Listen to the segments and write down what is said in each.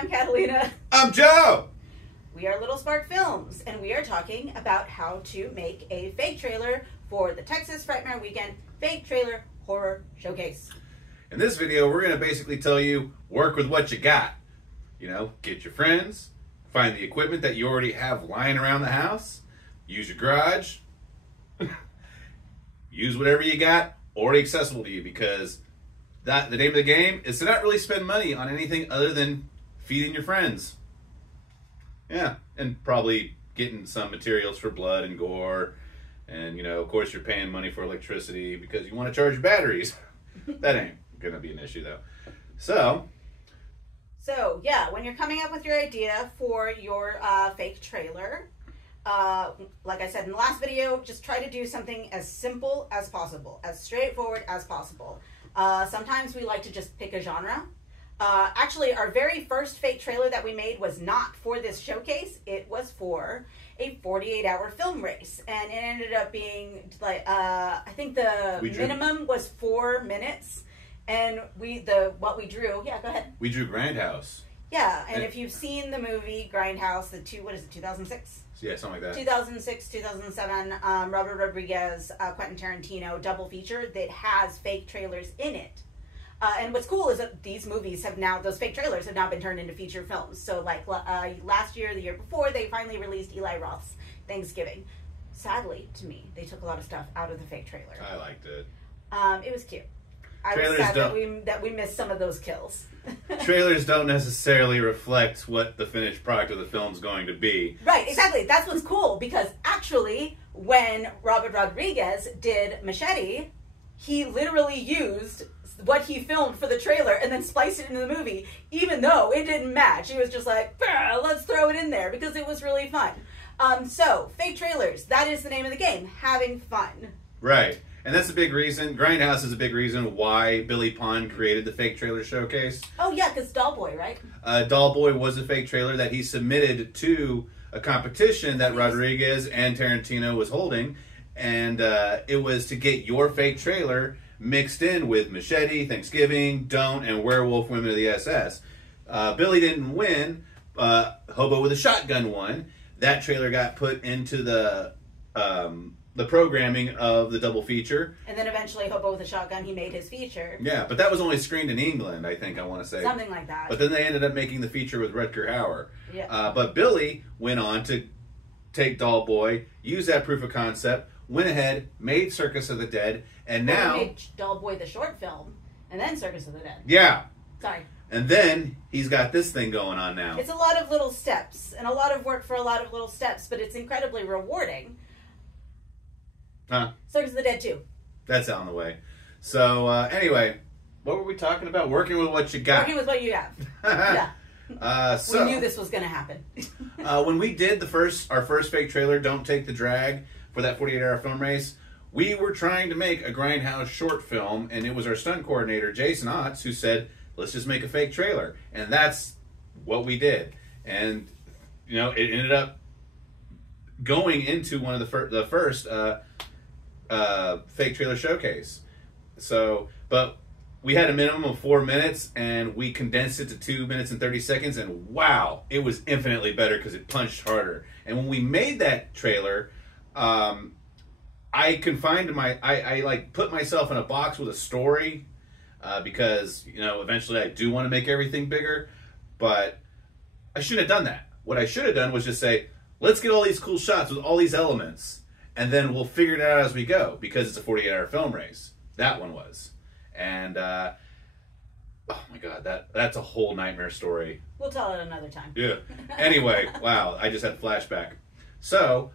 I'm Catalina. I'm Joe! We are Little Spark Films, and we are talking about how to make a fake trailer for the Texas Frightmare Weekend Fake Trailer Horror Showcase. In this video, we're going to basically tell you, work with what you got. You know, get your friends, find the equipment that you already have lying around the house, use your garage, use whatever you got already accessible to you, because the name of the game is to not really spend money on anything other than feeding your friends. Yeah, and probably getting some materials for blood and gore, and, you know, of course you're paying money for electricity because you want to charge your batteries. That ain't going to be an issue, though. So, yeah, when you're coming up with your idea for your fake trailer, like I said in the last video, just try to do something as simple as possible, as straightforward as possible. Sometimes we like to just pick a genre. Actually, our very first fake trailer that we made was not for this showcase. It was for a 48-hour film race, and it ended up being like I think the minimum was 4 minutes, and what we drew. Yeah, go ahead. We drew Grindhouse. Yeah, and if you've seen the movie Grindhouse, what is it, 2006? Yeah, something like that. 2006, 2007, Robert Rodriguez, Quentin Tarantino double feature that has fake trailers in it. And what's cool is that these movies those fake trailers have now been turned into feature films. So like last year, the year before, they finally released Eli Roth's Thanksgiving. Sadly, to me, they took a lot of stuff out of the fake trailer. I liked it. It was cute. I was sad that we missed some of those kills. Trailers don't necessarily reflect what the finished product of the film's going to be. Right, exactly. That's what's cool, because actually, when Robert Rodriguez did Machete, he literally used what he filmed for the trailer and then spliced it into the movie, even though it didn't match. He was just like, let's throw it in there because it was really fun. So, fake trailers, that is the name of the game, having fun. Right. And that's a big reason, Grindhouse is a big reason why Billy Pond created the fake trailer showcase. Oh yeah, because Dollboy, right? Dollboy was a fake trailer that he submitted to a competition that Rodriguez and Tarantino was holding, and it was to get your fake trailer mixed in with Machete, Thanksgiving, Don't, and Werewolf Women of the SS. Billy didn't win. Hobo with a Shotgun won. That trailer got put into the programming of the double feature. And then eventually Hobo with a Shotgun, he made his feature. Yeah, but that was only screened in England, I think, I want to say. Something like that. But then they ended up making the feature with Rutger Hauer. Yeah. But Billy went on to take Dollboy, use that proof of concept, went ahead, made Circus of the Dead, and now... He made Dollboy the short film, and then Circus of the Dead. Yeah. Sorry. And then he's got this thing going on now. It's a lot of little steps, and a lot of work for a lot of little steps, but it's incredibly rewarding. Huh? Circus of the Dead 2. That's out in the way. So, anyway, what were we talking about? Working with what you got. Working with what you have. Yeah. We knew this was going to happen. When we did our first fake trailer, Don't Take the Drag, for that 48-hour film race, we were trying to make a Grindhouse short film, and it was our stunt coordinator, Jason Otts, who said, let's just make a fake trailer. And that's what we did. And, you know, it ended up going into one of the first fake trailer showcase. So, but we had a minimum of 4 minutes, and we condensed it to 2 minutes and 30 seconds, and wow, it was infinitely better because it punched harder. And when we made that trailer, I put myself in a box with a story, because, you know, eventually I do want to make everything bigger, but I shouldn't have done that. What I should have done was just say, let's get all these cool shots with all these elements, and then we'll figure it out as we go, because it's a 48-hour film race. That one was. And, oh my God, that's a whole nightmare story. We'll tell it another time. Yeah. Anyway, wow, I just had a flashback. So,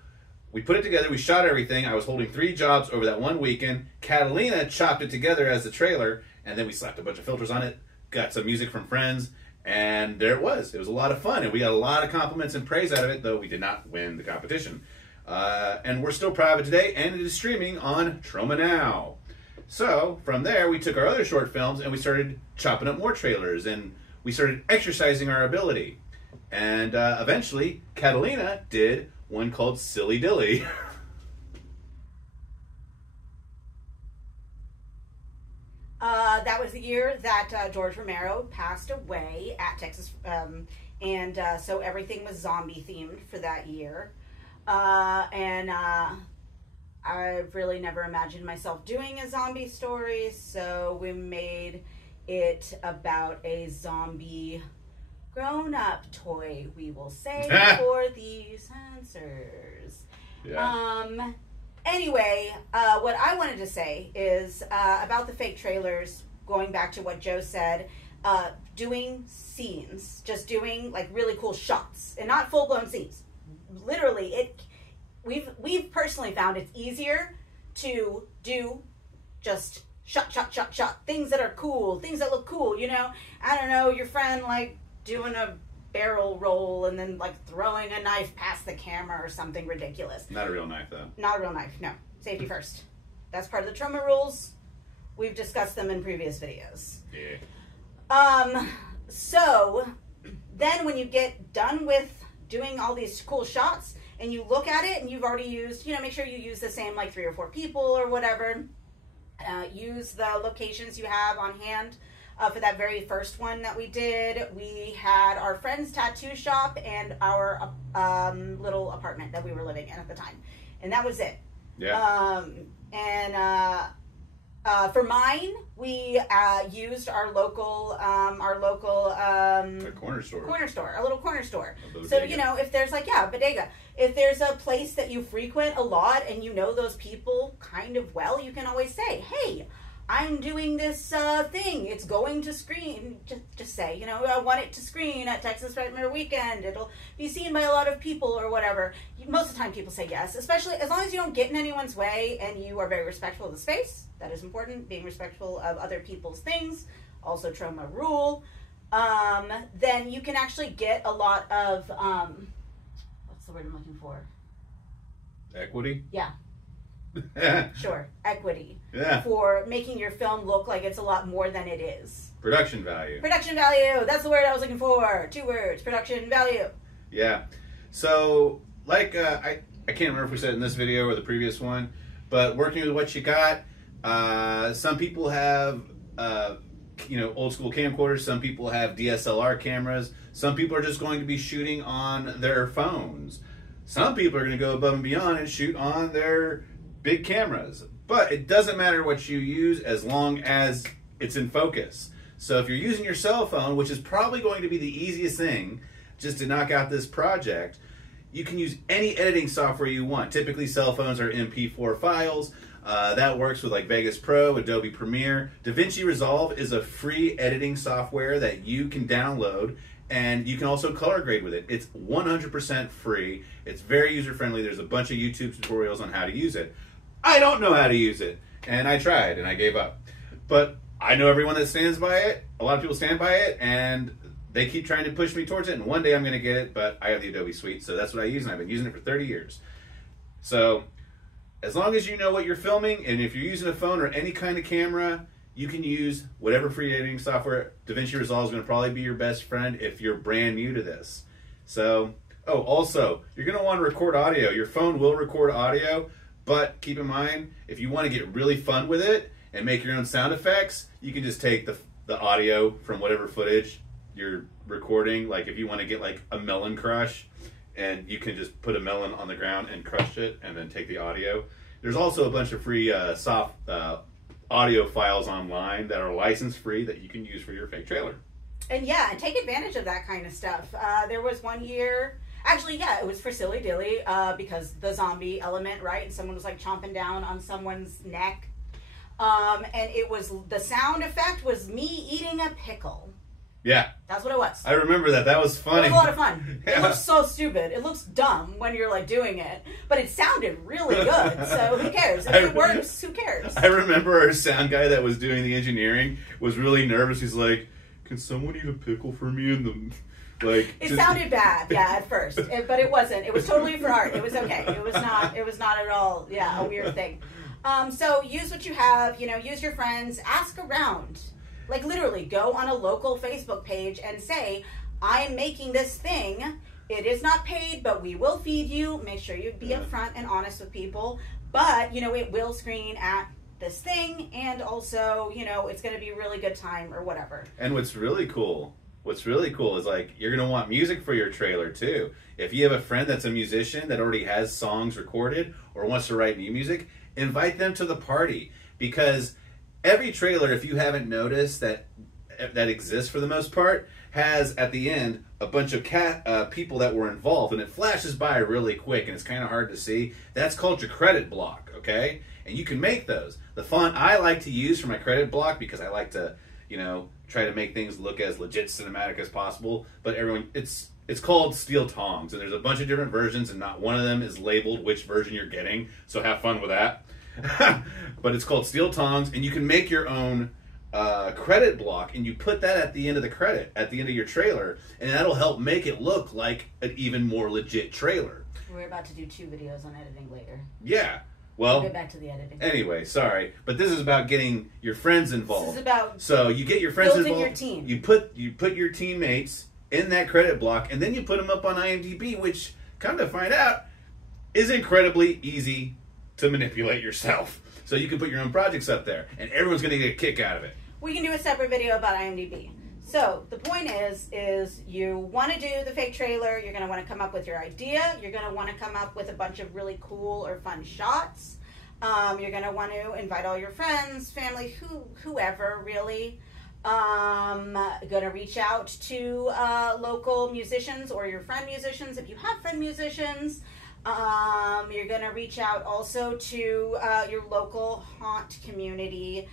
we put it together, we shot everything. I was holding 3 jobs over that one weekend. Catalina chopped it together as the trailer, and then we slapped a bunch of filters on it, got some music from friends, and there it was. It was a lot of fun, and we got a lot of compliments and praise out of it, though we did not win the competition. And we're still proud of it today, and it is streaming on Troma Now. So, from there, we took our other short films, and we started chopping up more trailers, and we started exercising our ability. And eventually, Catalina did one called Silly Dilly. That was the year that George Romero passed away at Texas, and so everything was zombie themed for that year. I've really never imagined myself doing a zombie story, so we made it about a zombie grown-up toy, we will say, for the censors. Yeah. Anyway, what I wanted to say is about the fake trailers, going back to what Joe said, doing scenes, just doing like really cool shots and not full-blown scenes. Literally, we've personally found it's easier to do just shot, things that are cool, things that look cool, you know? I don't know, your friend like doing a barrel roll and then like throwing a knife past the camera or something ridiculous. Not a real knife though. Not a real knife, no. Safety first. That's part of the trauma rules. We've discussed them in previous videos. Yeah. So then when you get done with doing all these cool shots and you look at it and you've already used, make sure you use the same like 3 or 4 people or whatever. Use the locations you have on hand. For that very first one that we did, we had our friend's tattoo shop and our little apartment that we were living in at the time. And that was it. Yeah. For mine, we used our local a corner store. A little corner store. So, if there's bodega. If there's a place that you frequent a lot and you know those people kind of well, you can always say, hey, I'm doing this thing. It's going to screen. Just say, I want it to screen at Texas Frightmare weekend. It'll be seen by a lot of people or whatever. Most of the time people say yes, especially as long as you don't get in anyone's way and you are very respectful of the space. That is important, being respectful of other people's things. Also trauma rule. Then you can actually get a lot of, what's the word I'm looking for? Equity? Yeah. Sure, equity. Yeah. For making your film look like it's a lot more than it is. Production value. Production value. That's the word I was looking for. 2 words. Production value. Yeah. So, like, I can't remember if we said it in this video or the previous one, but working with what you got, some people have, old school camcorders. Some people have DSLR cameras. Some people are just going to be shooting on their phones. Some people are going to go above and beyond and shoot on their big cameras. But it doesn't matter what you use as long as it's in focus. So if you're using your cell phone, which is probably going to be the easiest thing just to knock out this project, you can use any editing software you want. Typically cell phones are MP4 files. That works with like Vegas Pro, Adobe Premiere. DaVinci Resolve is a free editing software that you can download, and you can also color grade with it. It's 100% free. It's very user-friendly. There's a bunch of YouTube tutorials on how to use it. I don't know how to use it, and I tried, and I gave up. But I know everyone that stands by it. A lot of people stand by it, and they keep trying to push me towards it, and one day I'm going to get it, but I have the Adobe Suite, so that's what I use, and I've been using it for 30 years. So as long as you know what you're filming, and if you're using a phone or any kind of camera, you can use whatever free editing software. DaVinci Resolve is going to probably be your best friend if you're brand new to this. So, also, you're going to want to record audio. Your phone will record audio, but keep in mind, if you want to get really fun with it and make your own sound effects, you can just take the audio from whatever footage you're recording. Like if you want to get like a melon crush, and you can just put a melon on the ground and crush it and then take the audio. There's also a bunch of free soft audio files online that are license free that you can use for your fake trailer. And take advantage of that kind of stuff. There was one year, actually, it was for Silly Dilly, because the zombie element, right? And someone was like chomping down on someone's neck. And the sound effect was me eating a pickle. Yeah. That's what it was. I remember that. That was funny. It was a lot of fun. Yeah. It looks so stupid. It looks dumb when you're like doing it, but it sounded really good. So who cares? If it works, who cares? I remember our sound guy that was doing the engineering was really nervous. He's like, "Can someone eat a pickle for me?" It sounded bad, at first, but it wasn't. It was totally for art. It was okay. It was not at all, a weird thing. So use what you have. Use your friends. Ask around. Like literally go on a local Facebook page and say, I'm making this thing. It is not paid, but we will feed you. Make sure you be upfront and honest with people. But, it will screen at this thing, and also, you know, it's going to be a really good time or whatever. And what's really cool is like, you're going to want music for your trailer too. If you have a friend that's a musician that already has songs recorded or wants to write new music, invite them to the party, because every trailer, if you haven't noticed, that exists for the most part, has at the end a bunch of people that were involved, and it flashes by really quick and it's kind of hard to see. That's called your credit block, okay? And you can make those. The font I like to use for my credit block, because I like to, you know, try to make things look as legit cinematic as possible, but it's called Steel Tongs, and there's a bunch of different versions, and not one of them is labeled which version you're getting, so have fun with that. But it's called Steel Tongs, and you can make your own credit block, and you put that at the end of the credit, at the end of your trailer, and that'll help make it look like an even more legit trailer. We're about to do 2 videos on editing later. Yeah. Well, we'll get back to the editing. Anyway, sorry, but this is about getting your friends involved. This is about so you get your friends building involved. Your team. You put your teammates in that credit block, and then you put them up on IMDb, which, come to find out, is incredibly easy to manipulate yourself. So you can put your own projects up there, and everyone's going to get a kick out of it. We can do a separate video about IMDb. So the point is you want to do the fake trailer. You're going to want to come up with your idea. You're going to want to come up with a bunch of really cool or fun shots. You're going to want to invite all your friends, family, whoever really. Going to reach out to local musicians or your friend musicians if you have friend musicians. You're going to reach out also to your local haunt community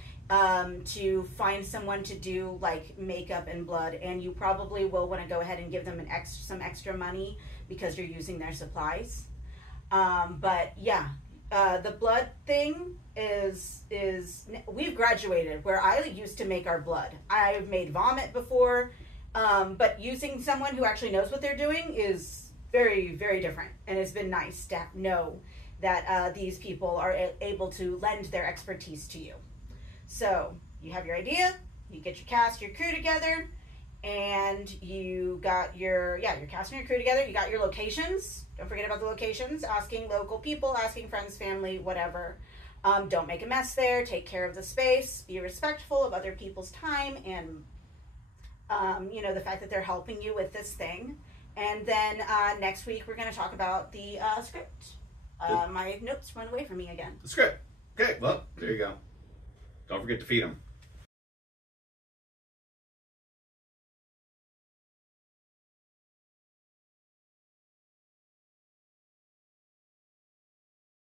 to find someone to do like makeup and blood, and you probably will want to go ahead and give them some extra money because you're using their supplies. But yeah, the blood thing is we've graduated where I used to make our blood. I've made vomit before, but using someone who actually knows what they're doing is very, very different, and it's been nice to know that these people are able to lend their expertise to you. So you have your idea, you get your cast, your crew together, and you got your cast and your crew together. You got your locations. Don't forget about the locations. Asking local people, asking friends, family, whatever. Don't make a mess there. Take care of the space. Be respectful of other people's time and you know, the fact that they're helping you with this thing. And then next week we're going to talk about the script. My notes run away from me again. The script. Okay, well, there you go. Don't forget to feed them.